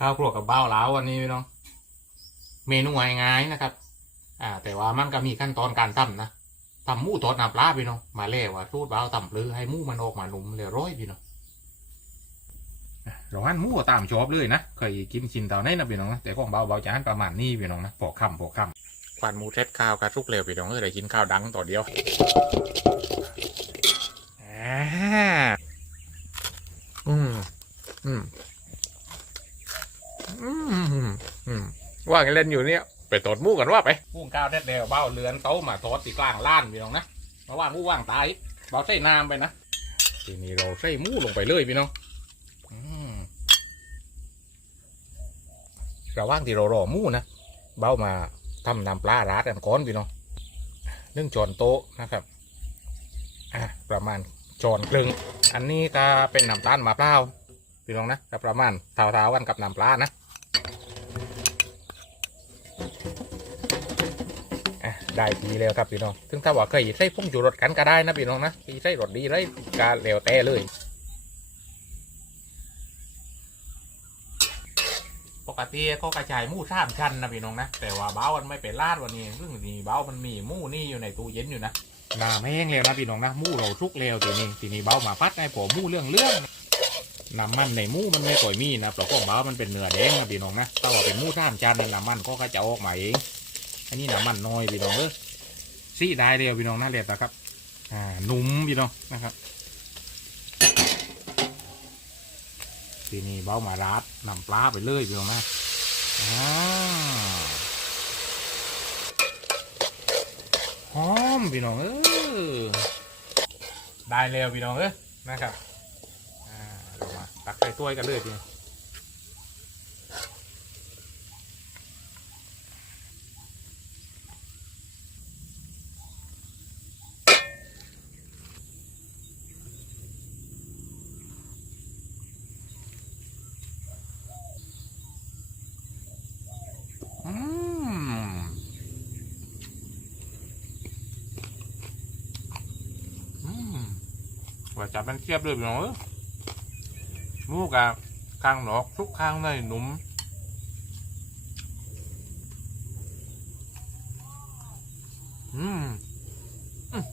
ข้าวครัวกับเบ้าล้าววันนี้พี่น้อง เมนูง่ายๆนะครับ อ่า แต่ว่ามันก็มีขั้นตอนการทำนะทำหมูทอดน้ำปลาพี่น้อง มาเล่ว่าสูตรเบ้าทำปลือให้หมูมันออกมาหนุ่มเลยร้อยพี่น้องอะเราหั่นหมูก็ตามชอบเลยนะ เคยกินชินเต่าไหนนะพี่น้องนะแต่ของเบาเบาจะหั่นประมาณนี้พี่น้องนะปอกคำปอกคำควันหมูเซ็ตข้าวกระทุกเร็วพี่น้องเออได้กินข้าวดังต่อเดียวอ่าอืมอืมอืมอืม ว่างเล่นอยู่เนี่ย ไปตดมู่กันว่าไปมุ่งก้าวแท้เดียวเบ้าเรือนโต๊ะมาทอดตีกลางล้านพี่น้องนะมาว่างมู่ว่างตายเบาใส่น้ำไปนะทีนี้เราใส่มูลงไปเลยพี่น้องระว่างที่เรารอมูนะเบ้ามาทำน้ำปลาราดกันก้อนพี่น้องหนึ่องช้อนโต๊ะนะครับอะประมาณช้อนครึ่งอันนี้ก็เป็นน้ำตาลมะพร้าวพี่น้องนะประมาณเท่าๆกันกับน้ำปลานะอะ ได้ทีแล้วครับพี่น้องถึงถ้าว่าเคยใส่ผงจูรสกันก็ได้นะพี่น้องนะที่ใส่รสดีเลยกาแล้วแต่เลย ปกติก็กระจายหมูสามชั้นนะพี่น้องนะ แต่ว่าเบ้ามันไม่เป็นลาดวันนี้ซึ่งนี่เบ้ามันมีหมูนี่อยู่ในตู้เย็นอยู่นะน้ำแห้งแล้วนะพี่น้องนะหมูเราทุกแล้วทีนี้ทีนี้เบ้ามาพัดให้ผมหมูเรื่องเรื่องน้ำมันในหมูมันไม่ต่อยมีนะเพราะของบ้ามันเป็นเนื้อแดงนะพี่น้องนะถ้าว่าเป็นหมูท่ามจานในน้ำมันก็กระจะออกมาเอง อันนี้น้ำมันน้อยพี่น้องเออซี่ได้เดียวพี่น้องนะเรียบนะครับ อ่าหนุ่มพี่น้องนะครับทีนี้เบ้ามาราดนำปลาไปเลยพี่น้องนะอ่าหอมพี่น้องเออได้แล้วพี่น้องเออนะครับ อ่าเรามาตักใส่ถ้วยกันเลยพี่น้อง ว่าจับมันเทียบเลยพี่น้องเออมูกับข้างหนอกทุกข้างในหนุ่มอืมอืม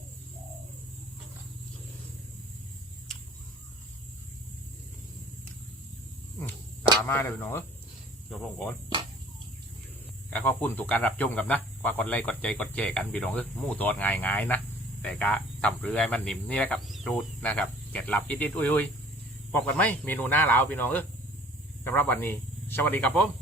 อืมตามาเลยพี่น้องเอ้ยเดี๋ยวผมก่อนก็ขอบคุณทุกการรับชมกับนะ กว่ากดไลค์กดใจกดแชร์กันพี่น้องเอ้ยหมูตอดง่ายๆนะ แต่ก็ทำเรือให้มันนิ่มนี่แหละครับจูดนะครับเก็ดลับยิดๆอุ้ยๆพบกันไหมเมนูหน้าหลาวพี่น้องเออสำหรับวันนี้ สวัสดีครับผม